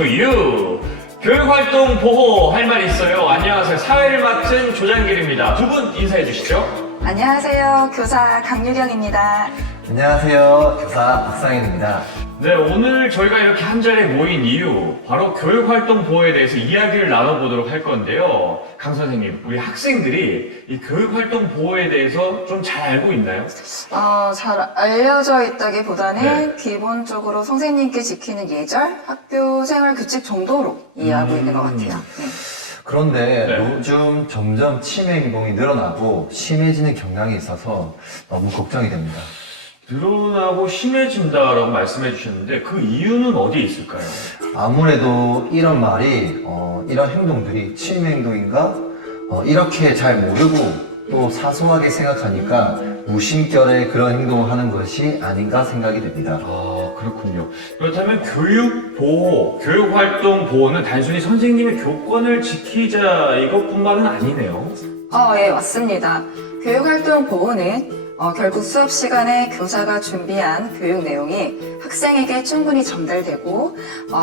to you. 교육활동 보호 할 말 있어요. 안녕하세요. 사회를 맡은 조장길입니다. 두 분 인사해 주시죠. 안녕하세요. 교사 강유경입니다. 안녕하세요. 교사 박상현입니다. 네, 오늘 저희가 이렇게 한 자리에 모인 이유, 바로 교육활동 보호에 대해서 이야기를 나눠보도록 할 건데요. 강 선생님, 우리 학생들이 이 교육활동 보호에 대해서 좀 잘 알고 있나요? 잘 알려져 있다기보다는 네. 기본적으로 선생님께 지키는 예절, 학교 생활 규칙 정도로 이해하고 있는 것 같아요. 네. 그런데 네. 요즘 점점 치매 행동이 늘어나고 심해지는 경향이 있어서 너무 걱정이 됩니다. 늘어나고 심해진다라고 말씀해 주셨는데 그 이유는 어디에 있을까요? 아무래도 이런 말이 이런 행동들이 치매 행동인가? 이렇게 잘 모르고 또 사소하게 생각하니까 무심결에 그런 행동을 하는 것이 아닌가 생각이 됩니다. 아, 그렇군요. 그렇다면 교육 보호, 교육활동 보호는 단순히 선생님의 교권을 지키자 이것뿐만은 아니네요. 예, 맞습니다. 교육활동 보호는 결국 수업 시간에 교사가 준비한 교육 내용이 학생에게 충분히 전달되고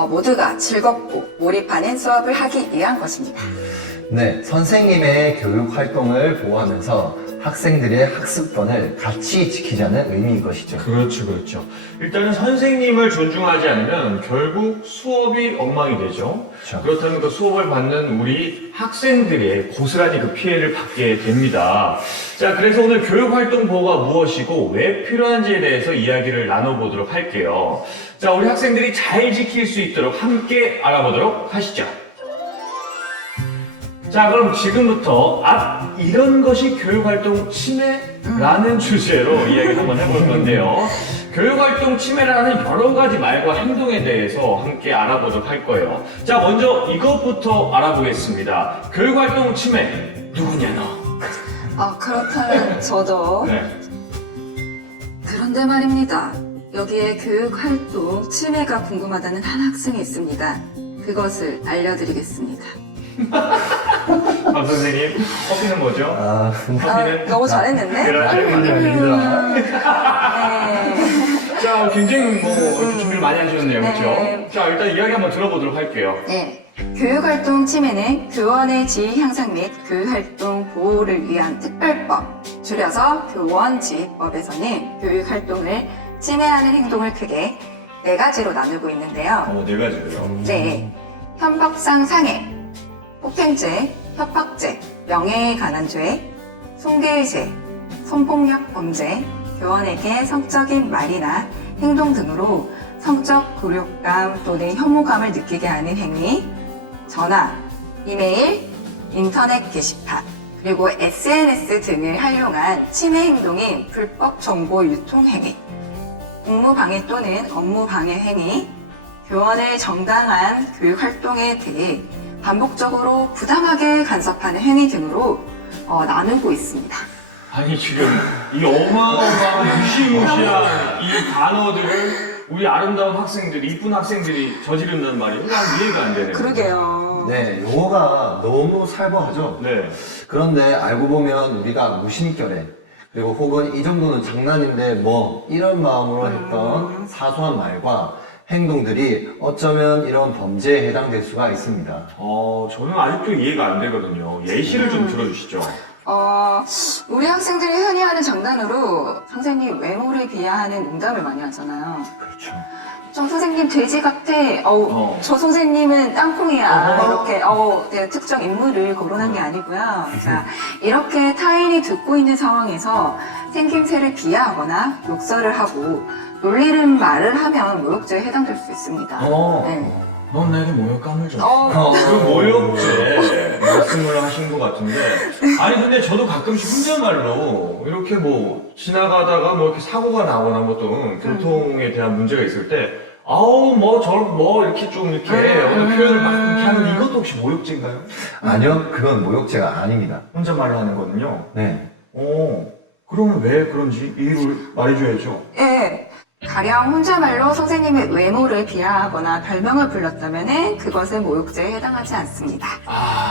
모두가 즐겁고 몰입하는 수업을 하기 위한 것입니다. 네, 선생님의 교육 활동을 보호하면서 학생들의 학습권을 같이 지키자는 의미인 것이죠. 그렇죠. 일단은 선생님을 존중하지 않으면 결국 수업이 엉망이 되죠. 그렇죠. 그렇다면 그 수업을 받는 우리 학생들의 고스란히 그 피해를 받게 됩니다. 자, 그래서 오늘 교육활동 보호가 무엇이고 왜 필요한지에 대해서 이야기를 나눠보도록 할게요. 자, 우리 학생들이 잘 지킬 수 있도록 함께 알아보도록 하시죠. 자, 그럼 지금부터 이런 것이 교육활동 침해라는 주제로 이야기를 한번 해볼 건데요. 교육활동 침해라는 여러 가지 말과 행동에 대해서 함께 알아보도록 할 거예요. 자, 먼저 이것부터 알아보겠습니다. 교육활동 침해, 누구냐 너? 그렇다면 저도 네. 그런데 말입니다. 여기에 교육활동 침해가 궁금하다는 한 학생이 있습니다. 그것을 알려드리겠습니다. 박 선생님, 커피는 뭐죠? 커피는 너무 잘했는데? 그러죠. 네. 자, 굉장히 이렇게 준비를 많이 하셨네요. 네. 그렇죠? 자, 일단 이야기 한번 들어보도록 할게요. 네. 교육활동 침해는 교원의 지위 향상 및 교육활동 보호를 위한 특별법, 줄여서 교원지휘법에서는 교육활동을 침해하는 행동을 크게 4가지로 나누고 있는데요. 4가지로요. 네. 현법상 상해, 폭행죄, 협박죄, 명예에 관한 죄, 손괴의죄, 성폭력 범죄, 교원에게 성적인 말이나 행동 등으로 성적 굴욕감 또는 혐오감을 느끼게 하는 행위, 전화, 이메일, 인터넷 게시판, 그리고 SNS 등을 활용한 침해 행동인 불법 정보 유통 행위, 공무방해 또는 업무방해 행위, 교원의 정당한 교육 활동에 대해 반복적으로 부당하게 간섭하는 행위 등으로 나누고 있습니다. 아니, 지금 이 어마어마한 무시무시한 이 단어들을 우리 아름다운 학생들이, 이쁜 학생들이 저지른다는 말이 난 이해가 안 되네요. 그러게요. 네, 용어가 너무 살벌하죠? 네. 그런데 알고 보면 우리가 무심결에 그리고 혹은 이 정도는 장난인데 이런 마음으로 했던 사소한 말과 행동들이 어쩌면 이런 범죄에 해당될 수가 있습니다. 저는 아직도 이해가 안 되거든요. 예시를 좀 들어주시죠. 우리 학생들이 흔히 하는 장난으로 선생님 외모를 비하하는 농담을 많이 하잖아요. 그렇죠. 저 선생님 돼지 같아. 저 선생님은 땅콩이야. 이렇게 네, 특정 인물을 거론한 게 아니고요. 자, 이렇게 타인이 듣고 있는 상황에서 생김새를 비하하거나 욕설을 하고 놀리는 말을 하면 모욕죄에 해당될 수 있습니다. 네. 넌 나에게 모욕감을 줘. 어. 그 모욕죄 말씀을 하신 것 같은데, 아니 근데 저도 가끔씩 혼잣말로 이렇게 지나가다가 이렇게 사고가 나거나 어떤 교통에 대한 문제가 있을 때 이렇게 좀 이렇게 어느 표현을 막 이렇게 하는 이것도 혹시 모욕죄인가요? 아니요, 그건 모욕죄가 아닙니다. 혼잣말을 하는 거는요. 네. 그러면 왜 그런지 이유를 말해줘야죠. 예. 가령 혼자말로 선생님의 외모를 비하하거나 별명을 불렀다면 그것은 모욕죄에 해당하지 않습니다.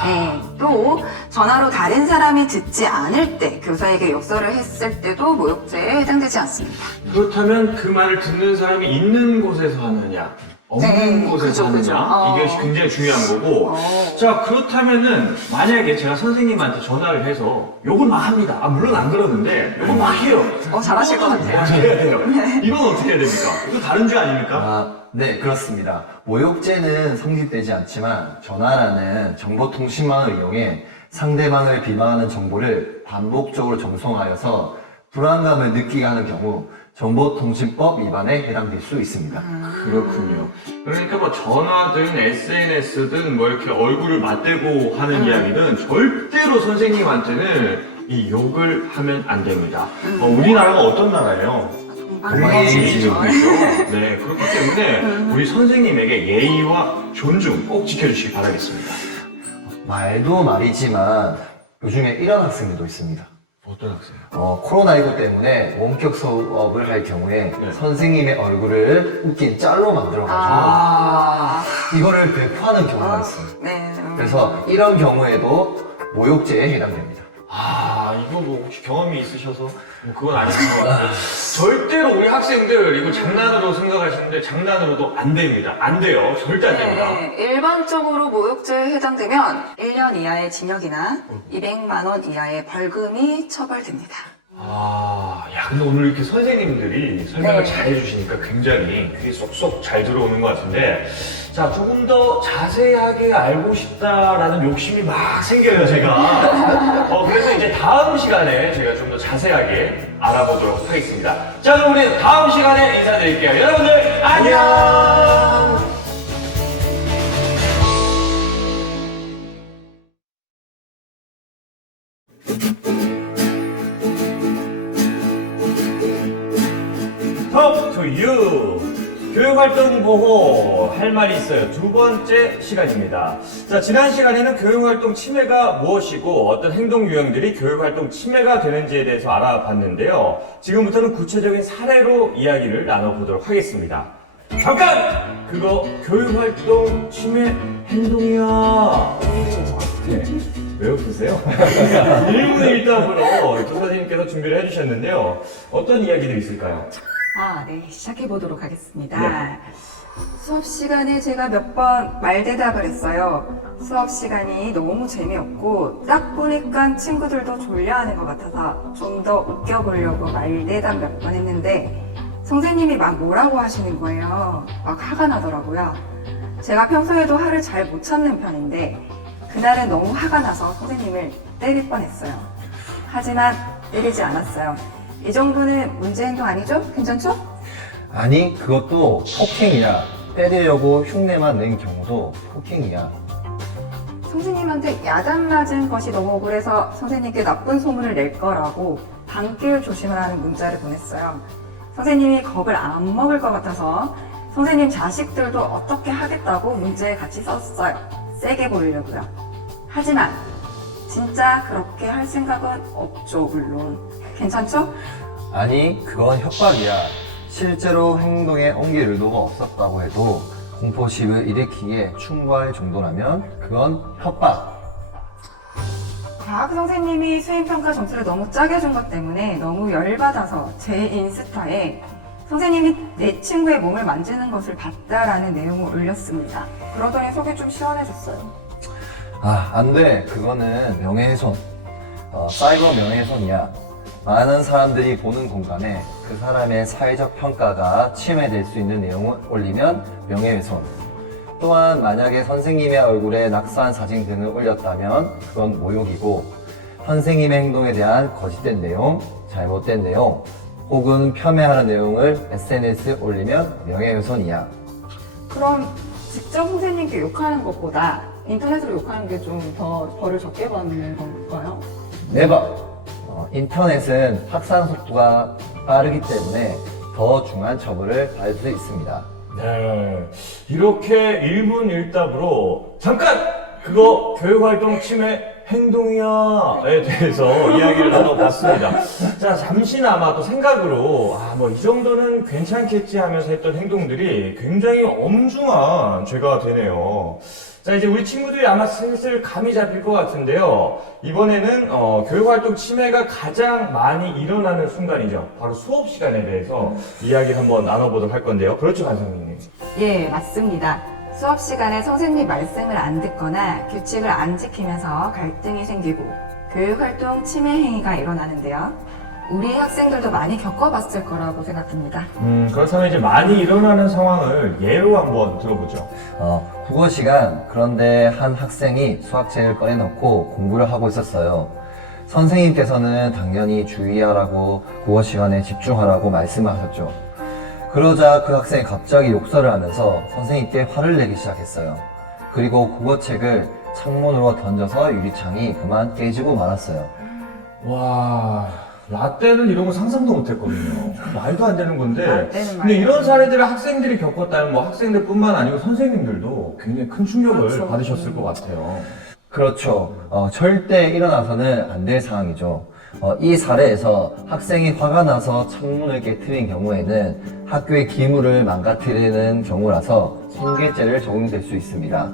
네. 또 전화로 다른 사람이 듣지 않을 때 교사에게 욕설을 했을 때도 모욕죄에 해당되지 않습니다. 그렇다면 그 말을 듣는 사람이 있는 곳에서 하느냐, 없는 네, 곳에서 그죠, 하느냐 그죠. 이게 굉장히 중요한 거고 자 그렇다면은 만약에 제가 선생님한테 전화를 해서 욕을 막 합니다. 물론 안 그러는데 욕을 막 해요. 잘하실 것 이건 같아요. 어떻게 해야 돼요? 이건 어떻게 해야 됩니까? 이거 다른 죄 아닙니까? 네, 그렇습니다. 모욕죄는 성립되지 않지만 전화라는 정보통신망을 이용해 상대방을 비방하는 정보를 반복적으로 전송하여서 불안감을 느끼게 하는 경우 정보통신법 위반에 해당될 수 있습니다. 그렇군요. 그러니까 뭐 전화든 SNS든 뭐 이렇게 얼굴을 맞대고 하는 이야기는 절대로 선생님한테는 이 욕을 하면 안 됩니다. 우리나라가 어떤 나라예요? 동방예의지국이죠. 네, 그렇기 때문에 우리 선생님에게 예의와 존중 꼭 지켜주시기 바라겠습니다. 말도 말이지만 요즘에 이런 학생들도 있습니다. 어떤 학생? 코로나19 때문에 원격 수업을 할 경우에 네. 선생님의 얼굴을 웃긴 짤로 만들어가지고 이거를 배포하는 경우가 있어요. 네. 그래서 이런 경우에도 모욕죄에 해당됩니다. 이거 뭐 혹시 경험이 있으셔서 뭐 그건 아닌 것 같아요. 절대로 우리 학생들 이거 장난으로 생각하시는데 장난으로도 안 됩니다. 안 돼요. 절대 안 됩니다. 네, 일반적으로 모욕죄에 해당되면 1년 이하의 징역이나 200만 원 이하의 벌금이 처벌됩니다. 근데 오늘 이렇게 선생님들이 설명을 네. 잘 해주시니까 굉장히 귀에 쏙쏙 잘 들어오는 것 같은데, 자, 조금 더 자세하게 알고 싶다라는 욕심이 막 생겨요, 제가. 그래서 이제 다음 시간에 제가 좀 더 자세하게 알아보도록 하겠습니다. 자, 그럼 우리 다음 시간에 인사드릴게요. 여러분들, 안녕! Talk to you. 교육활동 보호 할 말이 있어요. 두 번째 시간입니다. 자, 지난 시간에는 교육활동 침해가 무엇이고 어떤 행동 유형들이 교육활동 침해가 되는지에 대해서 알아봤는데요. 지금부터는 구체적인 사례로 이야기를 나눠보도록 하겠습니다. 잠깐! 그거 교육활동 침해 행동이야. 네. 왜 웃으세요? 1분 1답으로 조사님께서 준비를 해주셨는데요. 어떤 이야기들이 있을까요? 네, 시작해 보도록 하겠습니다. 네. 수업 시간에 제가 몇 번 말대답을 했어요. 수업 시간이 너무 재미없고 딱 보니까 친구들도 졸려하는 것 같아서 좀 더 웃겨보려고 말대답 몇 번 했는데 선생님이 막 뭐라고 하시는 거예요. 막 화가 나더라고요. 제가 평소에도 화를 잘 못 참는 편인데 그날은 너무 화가 나서 선생님을 때릴 뻔했어요. 하지만 때리지 않았어요. 이 정도는 문제 행동 아니죠? 괜찮죠? 아니, 그것도 폭행이야. 때리려고 흉내만 낸 경우도 폭행이야. 선생님한테 야단 맞은 것이 너무 억울해서 선생님께 나쁜 소문을 낼 거라고 방귀를 조심하라는 문자를 보냈어요. 선생님이 겁을 안 먹을 것 같아서 선생님 자식들도 어떻게 하겠다고 문제에 같이 썼어요. 세게 보이려고요. 하지만 진짜 그렇게 할 생각은 없죠, 물론. 괜찮죠? 아니, 그건 협박이야. 실제로 행동에 옮길 의도가 없었다고 해도 공포심을 일으키기에 충분할 정도라면 그건 협박. 과학 선생님이 수행평가 점수를 너무 짜게 준 것 때문에 너무 열받아서 제 인스타에 선생님이 내 친구의 몸을 만지는 것을 봤다라는 내용을 올렸습니다. 그러더니 속이 좀 시원해졌어요. 안 돼. 그거는 명예훼손. 사이버 명예훼손이야. 많은 사람들이 보는 공간에 그 사람의 사회적 평가가 침해될 수 있는 내용을 올리면 명예훼손. 또한 만약에 선생님의 얼굴에 낙서한 사진 등을 올렸다면 그건 모욕이고 선생님의 행동에 대한 거짓된 내용, 잘못된 내용, 혹은 폄훼하는 내용을 SNS에 올리면 명예훼손이야. 그럼 직접 선생님께 욕하는 것보다 인터넷으로 욕하는 게 좀 더 벌을 적게 받는 건가요? 네버! 인터넷은 확산 속도가 빠르기 때문에 더 중한 처벌을 받을 수 있습니다. 네. 이렇게 1분 1답으로 잠깐! 그거 교육활동 침해 행동이야에 대해서 이야기를 나눠봤습니다. 자, 잠시나마 또 생각으로 뭐 이 정도는 괜찮겠지 하면서 했던 행동들이 굉장히 엄중한 죄가 되네요. 자, 이제 우리 친구들이 아마 슬슬 감이 잡힐 것 같은데요. 이번에는 교육활동 침해가 가장 많이 일어나는 순간이죠. 바로 수업 시간에 대해서 이야기를 한번 나눠보도록 할 건데요. 그렇죠, 관 선생님? 예, 맞습니다. 수업 시간에 선생님 말씀을 안 듣거나 규칙을 안 지키면서 갈등이 생기고 교육활동 침해 행위가 일어나는데요. 우리 학생들도 많이 겪어봤을 거라고 생각합니다. 그렇다면 이제 많이 일어나는 상황을 예로 한번 들어보죠. 국어 시간, 그런데 한 학생이 수학책을 꺼내놓고 공부를 하고 있었어요. 선생님께서는 당연히 주의하라고 국어 시간에 집중하라고 말씀을 하셨죠. 그러자 그 학생이 갑자기 욕설을 하면서 선생님께 화를 내기 시작했어요. 그리고 국어책을 창문으로 던져서 유리창이 그만 깨지고 말았어요. 와, 라떼는 이런 거 상상도 못했거든요. 말도 안 되는 건데. 라떼는 근데 말도 이런 안 사례들을 학생들이 겪었다면 뭐 학생들뿐만 아니고 선생님들도 굉장히 큰 충격을 그렇죠. 받으셨을 것 같아요. 그렇죠. 절대 일어나서는 안 될 상황이죠. 이 사례에서 학생이 화가 나서 창문을 깨트린 경우에는 학교의 기물을 망가뜨리는 경우라서 손괴죄를 적용될 수 있습니다.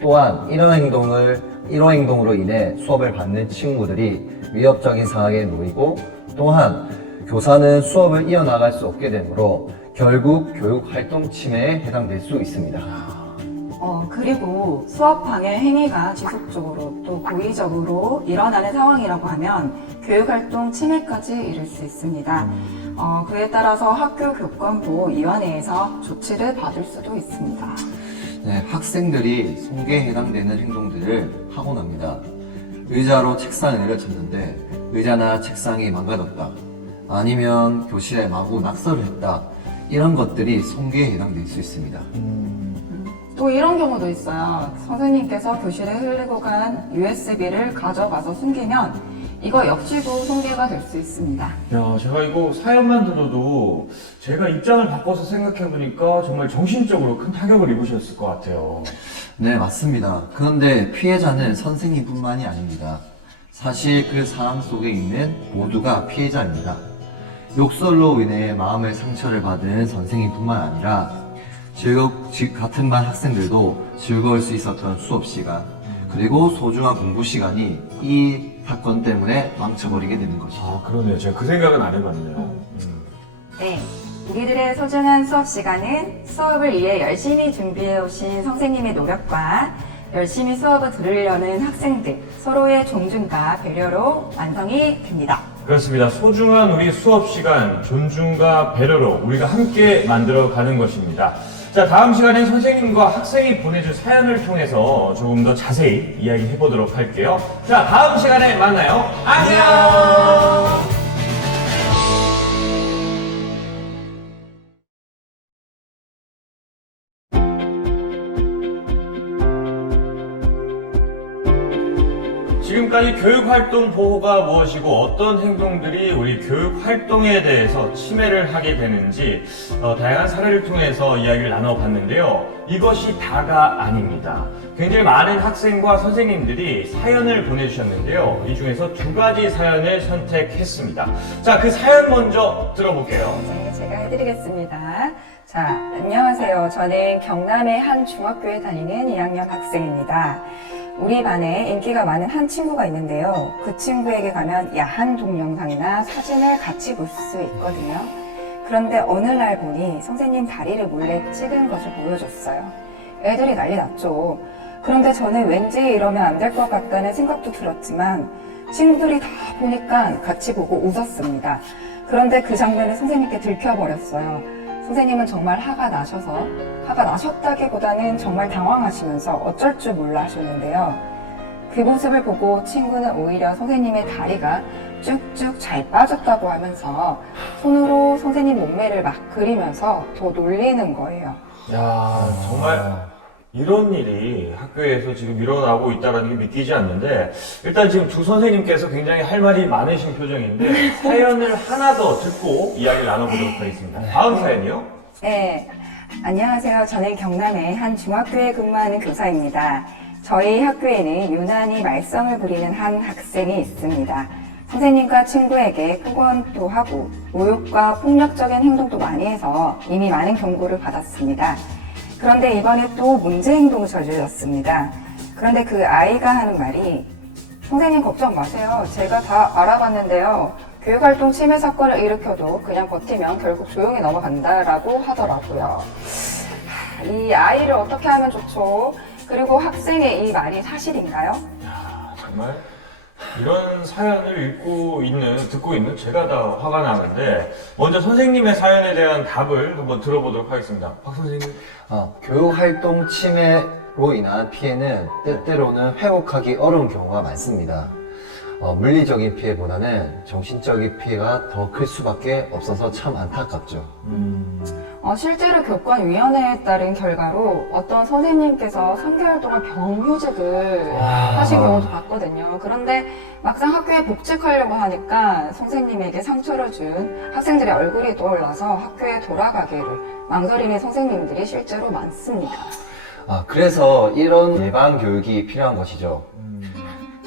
또한 이런 행동으로 인해 수업을 받는 친구들이 위협적인 상황에 놓이고 또한 교사는 수업을 이어나갈 수 없게 되므로 결국 교육활동 침해에 해당될 수 있습니다. 그리고 수업 방해 행위가 지속적으로 또 고의적으로 일어나는 상황이라고 하면 교육활동 침해까지 이를 수 있습니다. 그에 따라서 학교 교권보호위원회에서 조치를 받을 수도 있습니다. 네, 학생들이 손괴에 해당되는 행동들을 하곤 합니다. 의자로 책상을 내려쳤는데 의자나 책상이 망가졌다. 아니면 교실에 마구 낙서를 했다. 이런 것들이 손괴에 해당될 수 있습니다. 또 이런 경우도 있어요. 선생님께서 교실에 흘리고 간 USB를 가져가서 숨기면 이거 역시도 손괴가 될 수 있습니다. 야, 제가 이거 사연만 들어도 제가 입장을 바꿔서 생각해보니까 정말 정신적으로 큰 타격을 입으셨을 것 같아요. 네, 맞습니다. 그런데 피해자는 선생님뿐만이 아닙니다. 사실 그 상황 속에 있는 모두가 피해자입니다. 욕설로 인해 마음의 상처를 받은 선생님뿐만 아니라 같은 반 학생들도 즐거울 수 있었던 수업 시간, 그리고 소중한 공부 시간이 이 사건 때문에 망쳐버리게 되는 것이죠. 아, 그러네요. 제가 그 생각은 안 해봤네요. 네, 우리들의 소중한 수업 시간은 수업을 위해 열심히 준비해 오신 선생님의 노력과 열심히 수업을 들으려는 학생들 서로의 존중과 배려로 완성이 됩니다. 그렇습니다. 소중한 우리 수업 시간, 존중과 배려로 우리가 함께 만들어가는 것입니다. 자, 다음 시간엔 선생님과 학생이 보내준 사연을 통해서 조금 더 자세히 이야기해 보도록 할게요. 자, 다음 시간에 만나요. 안녕! 지금까지 교육활동 보호가 무엇이고 어떤 행동들이 우리 교육활동에 대해서 침해를 하게 되는지 다양한 사례를 통해서 이야기를 나눠봤는데요. 이것이 다가 아닙니다. 굉장히 많은 학생과 선생님들이 사연을 보내주셨는데요. 이 중에서 두 가지 사연을 선택했습니다. 자, 그 사연 먼저 들어볼게요. 네, 제가 해드리겠습니다. 자, 안녕하세요. 저는 경남의 한 중학교에 다니는 2학년 학생입니다. 우리 반에 인기가 많은 한 친구가 있는데요. 그 친구에게 가면 야한 동영상이나 사진을 같이 볼 수 있거든요. 그런데 어느 날 보니 선생님 다리를 몰래 찍은 것을 보여줬어요. 애들이 난리 났죠. 그런데 저는 왠지 이러면 안 될 것 같다는 생각도 들었지만 친구들이 다 보니까 같이 보고 웃었습니다. 그런데 그 장면을 선생님께 들켜버렸어요. 선생님은 정말 화가 나셨다기보다는 정말 당황하시면서 어쩔 줄 몰라 하셨는데요. 그 모습을 보고 친구는 오히려 선생님의 다리가 쭉쭉 잘 빠졌다고 하면서 손으로 선생님 몸매를 막 그리면서 더 놀리는 거예요. 야, 정말 이런 일이 학교에서 지금 일어나고 있다는 게 믿기지 않는데, 일단 지금 두 선생님께서 굉장히 할 말이 많으신 표정인데 사연을 하나 더 듣고 이야기를 나눠보도록 하겠습니다. 다음 사연이요? 네, 안녕하세요. 저는 경남의 한 중학교에 근무하는 교사입니다. 저희 학교에는 유난히 말썽을 부리는 한 학생이 있습니다. 선생님과 친구에게 폭언도 하고 모욕과 폭력적인 행동도 많이 해서 이미 많은 경고를 받았습니다. 그런데 이번에 또 문제 행동을 저질렀습니다. 그런데 그 아이가 하는 말이 선생님 걱정 마세요. 제가 다 알아봤는데요. 교육활동 침해 사건을 일으켜도 그냥 버티면 결국 조용히 넘어간다라고 하더라고요. 이 아이를 어떻게 하면 좋죠? 그리고 학생의 이 말이 사실인가요? 야, 정말 이런 사연을 듣고 있는 제가 다 화가 나는데, 먼저 선생님의 사연에 대한 답을 한번 들어보도록 하겠습니다. 박 선생님. 교육활동 침해로 인한 피해는 때때로는 회복하기 어려운 경우가 많습니다. 물리적인 피해보다는 정신적인 피해가 더 클 수밖에 없어서 참 안타깝죠. 실제로 교권위원회에 따른 결과로 어떤 선생님께서 3개월 동안 병휴직을 하신 경우도 봤거든요. 그런데 막상 학교에 복직하려고 하니까 선생님에게 상처를 준 학생들의 얼굴이 떠올라서 학교에 돌아가기를 망설이는 선생님들이 실제로 많습니다. 그래서 이런 예방 교육이 필요한 것이죠.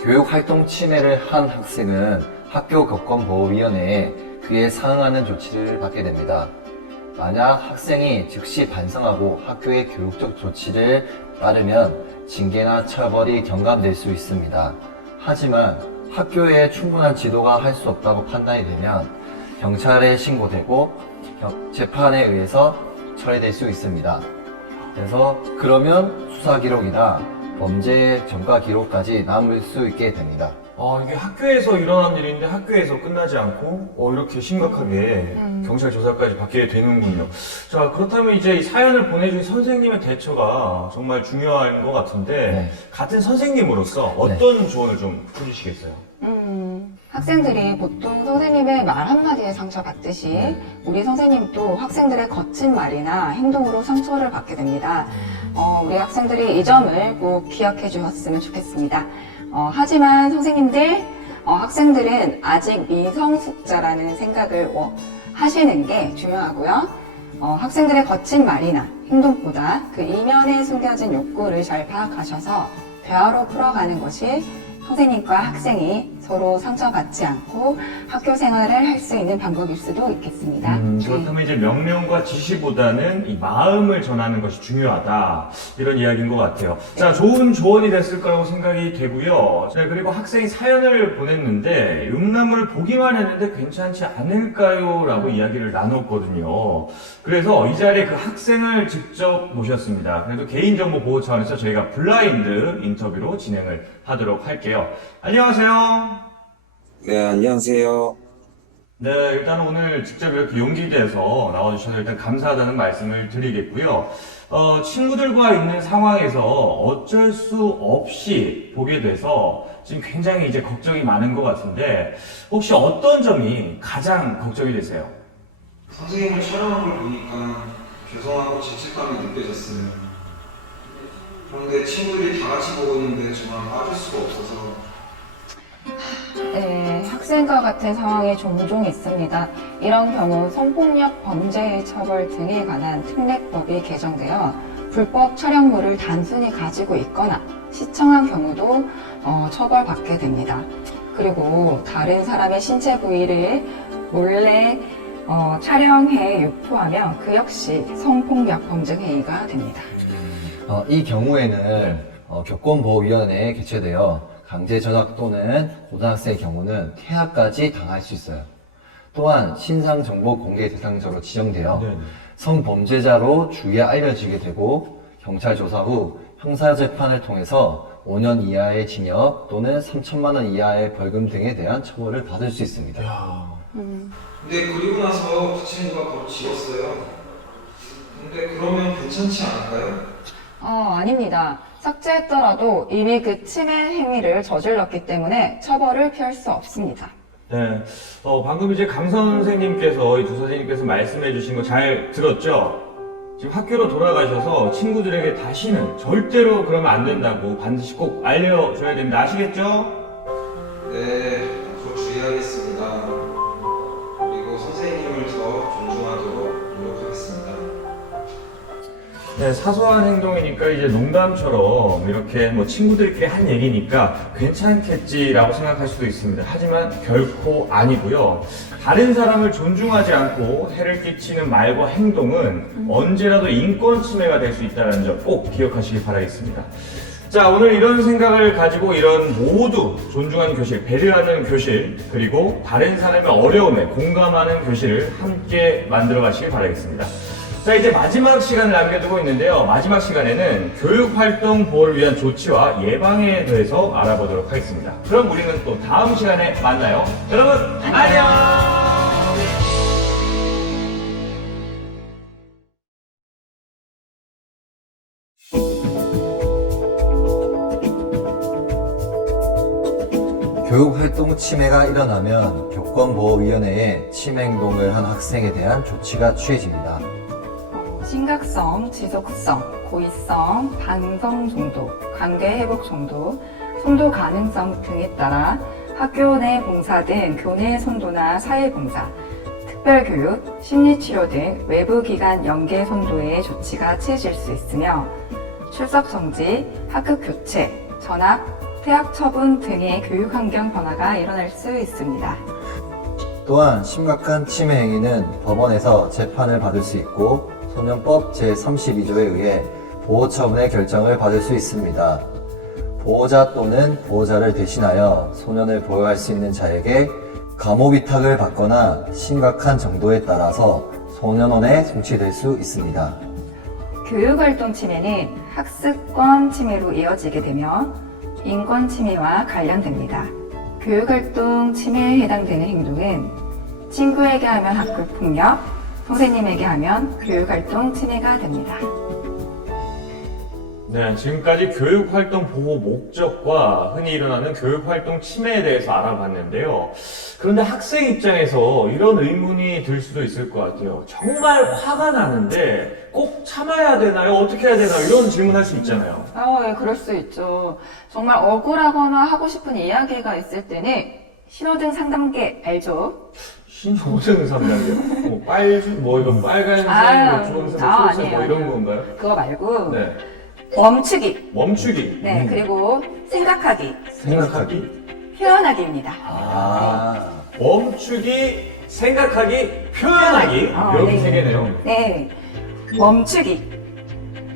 교육활동 침해를 한 학생은 학교교권보호위원회에 그에 상응하는 조치를 받게 됩니다. 만약 학생이 즉시 반성하고 학교의 교육적 조치를 따르면 징계나 처벌이 경감될 수 있습니다. 하지만 학교에 충분한 지도가 할 수 없다고 판단이 되면 경찰에 신고되고 재판에 의해서 처리될 수 있습니다. 그래서 그러면 수사 기록이나 범죄 전과 기록까지 남을 수 있게 됩니다. 이게 학교에서 일어난 일인데 학교에서 끝나지 않고 이렇게 심각하게 경찰 조사까지 받게 되는군요. 자, 그렇다면 이제 이 사연을 보내준 선생님의 대처가 정말 중요한 것 같은데, 네. 같은 선생님으로서 어떤 조언을 좀 해주시겠어요? 학생들이 보통 선생님의 말 한마디에 상처받듯이 우리 선생님도 학생들의 거친 말이나 행동으로 상처를 받게 됩니다. 우리 학생들이 이 점을 꼭 기억해 주셨으면 좋겠습니다. 하지만 선생님들, 학생들은 아직 미성숙자라는 생각을 하시는 게 중요하고요. 학생들의 거친 말이나 행동보다 그 이면에 숨겨진 욕구를 잘 파악하셔서 대화로 풀어가는 것이 선생님과 학생이 서로 상처받지 않고 학교 생활을 할 수 있는 방법일 수도 있겠습니다. 그렇다면 이제 명령과 지시보다는 이 마음을 전하는 것이 중요하다, 이런 이야기인 것 같아요. 자, 좋은 조언이 됐을 거라고 생각이 되고요. 네, 그리고 학생이 사연을 보냈는데 음란물을 보기만 했는데 괜찮지 않을까요? 라고 이야기를 나눴거든요. 그래서 이 자리에 그 학생을 직접 모셨습니다. 그래도 개인정보 보호 차원에서 저희가 블라인드 인터뷰로 진행을 하도록 할게요. 안녕하세요. 네, 안녕하세요. 네, 일단 오늘 직접 이렇게 용기 내서 나와주셔서 일단 감사하다는 말씀을 드리겠고요. 친구들과 있는 상황에서 어쩔 수 없이 보게 돼서 지금 굉장히 이제 걱정이 많은 것 같은데, 혹시 어떤 점이 가장 걱정이 되세요? 선생님을 촬영한 걸 보니까 죄송하고 죄책감이 느껴졌어요. 그런데 친구들이 다 같이 보고 있는데 저만 빠질 수가 없어서. 네, 학생과 같은 상황이 종종 있습니다. 이런 경우 성폭력 범죄의 처벌 등에 관한 특례법이 개정되어 불법 촬영물을 단순히 가지고 있거나 시청한 경우도 처벌받게 됩니다. 그리고 다른 사람의 신체 부위를 몰래 촬영해 유포하면 그 역시 성폭력 범죄 행위가 됩니다. 이 경우에는 교권보호위원회에 개최되어 강제 저작 또는 고등학생의 경우는 퇴학까지 당할 수 있어요. 또한 신상정보 공개 대상자로 지정되어 성범죄자로 주위에 알려지게 되고 경찰 조사 후 형사재판을 통해서 5년 이하의 징역 또는 3천만 원 이하의 벌금 등에 대한 처벌을 받을 수 있습니다. 근데 그리고 나서 그 친구가 바로 지웠어요. 근데 그러면 괜찮지 않을까요? 아닙니다. 삭제했더라도 이미 그 침해 행위를 저질렀기 때문에 처벌을 피할 수 없습니다. 네, 방금 이제 강 선생님께서, 이 두 선생님께서 말씀해 주신 거 잘 들었죠? 지금 학교로 돌아가셔서 친구들에게 다시는 절대로 그러면 안 된다고 반드시 꼭 알려줘야 됩니다. 아시겠죠? 네, 앞으로 주의하겠습니다. 그리고 선생님을 더 존중하도록 노력하겠습니다. 네, 사소한 행동이니까 이제 농담처럼 이렇게 뭐 친구들끼리 한 얘기니까 괜찮겠지라고 생각할 수도 있습니다. 하지만 결코 아니고요. 다른 사람을 존중하지 않고 해를 끼치는 말과 행동은 언제라도 인권 침해가 될 수 있다는 점 꼭 기억하시길 바라겠습니다. 자, 오늘 이런 생각을 가지고 이런 모두 존중하는 교실, 배려하는 교실, 그리고 다른 사람의 어려움에 공감하는 교실을 함께 만들어 가시길 바라겠습니다. 자, 이제 마지막 시간을 남겨두고 있는데요. 마지막 시간에는 교육활동 보호를 위한 조치와 예방에 대해서 알아보도록 하겠습니다. 그럼 우리는 또 다음 시간에 만나요. 여러분, 안녕! 교육활동 침해가 일어나면 교권보호위원회에 침해 행동을 한 학생에 대한 조치가 취해집니다. 심각성, 지속성, 고의성, 반성 정도, 관계 회복 정도, 선도 가능성 등에 따라 학교 내 봉사 등 교내 선도나 사회봉사, 특별교육, 심리치료 등 외부기관 연계 선도의 조치가 취해질 수 있으며 출석 정지, 학급 교체, 전학, 퇴학 처분 등의 교육 환경 변화가 일어날 수 있습니다. 또한 심각한 침해 행위는 법원에서 재판을 받을 수 있고 소년법 제32조에 의해 보호처분의 결정을 받을 수 있습니다. 보호자 또는 보호자를 대신하여 소년을 보호할 수 있는 자에게 감호 위탁을 받거나 심각한 정도에 따라서 소년원에 송치될 수 있습니다. 교육활동 침해는 학습권 침해로 이어지게 되며 인권 침해와 관련됩니다. 교육활동 침해에 해당되는 행동은 친구에게 하면 학교폭력, 선생님에게 하면 교육활동 침해가 됩니다. 네, 지금까지 교육활동 보호 목적과 흔히 일어나는 교육활동 침해에 대해서 알아봤는데요. 그런데 학생 입장에서 이런 의문이 들 수도 있을 것 같아요. 정말 화가 나는데 꼭 참아야 되나요? 어떻게 해야 되나요? 이런 질문할 수 있잖아요. 예, 그럴 수 있죠. 정말 억울하거나 하고 싶은 이야기가 있을 때는 신호등 상담계 알죠? 신호등 상담이요? 이거 빨간색, 주황색, 초록색 아니에요. 이런 건가요? 그거 말고 네. 멈추기, 멈추기. 네, 그리고 생각하기, 생각하기? 표현하기입니다. 멈추기, 생각하기, 표현하기. 이렇게 네. 세 개네요. 네, 멈추기.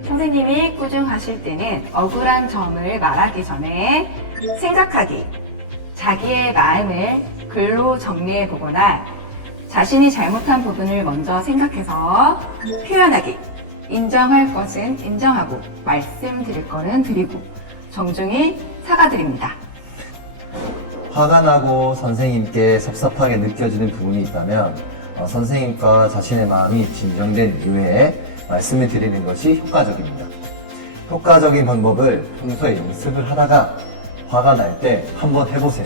선생님이 꾸중하실 때는 억울한 점을 말하기 전에 생각하기. 자기의 마음을 글로 정리해 보거나 자신이 잘못한 부분을 먼저 생각해서 표현하기. 인정할 것은 인정하고 말씀드릴 거는 드리고 정중히 사과드립니다. 화가 나고 선생님께 섭섭하게 느껴지는 부분이 있다면 선생님과 자신의 마음이 진정된 이후에 말씀을 드리는 것이 효과적입니다. 효과적인 방법을 평소에 연습을 하다가 화가 날 때 한번 해보세요.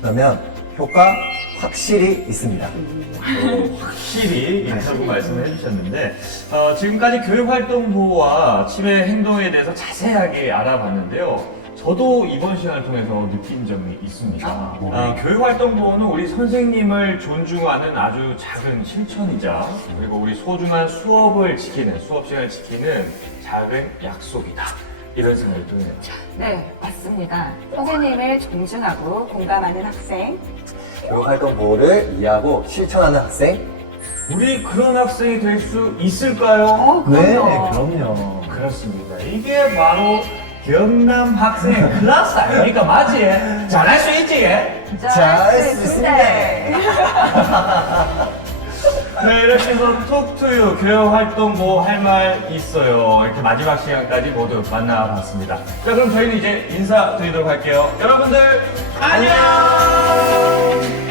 그러면 효과 확실히 있습니다. 확실히 있다고 말씀을 해주셨는데 지금까지 교육활동 보호와 침해 행동에 대해서 자세하게 알아봤는데요. 저도 이번 시간을 통해서 느낀 점이 있습니다. 교육활동 보호는 우리 선생님을 존중하는 아주 작은 실천이자 그리고 우리 소중한 수업 시간을 지키는 작은 약속이다. 이런 생각이 드네요. 네, 맞습니다. 선생님을 존중하고 공감하는 학생. 교육활동 보호를 이해하고 실천하는 학생? 우리 그런 학생이 될 수 있을까요? 그럼요. 그렇습니다. 이게 바로 경남 학생 클래스 아닙니까? 맞지? 잘할 수 있지? 잘 있습니다. 네, 이렇게 해서 톡투유 교육활동 뭐 할 말 있어요. 이렇게 마지막 시간까지 모두 만나봤습니다. 자, 그럼 저희는 이제 인사드리도록 할게요. 여러분들, 안녕!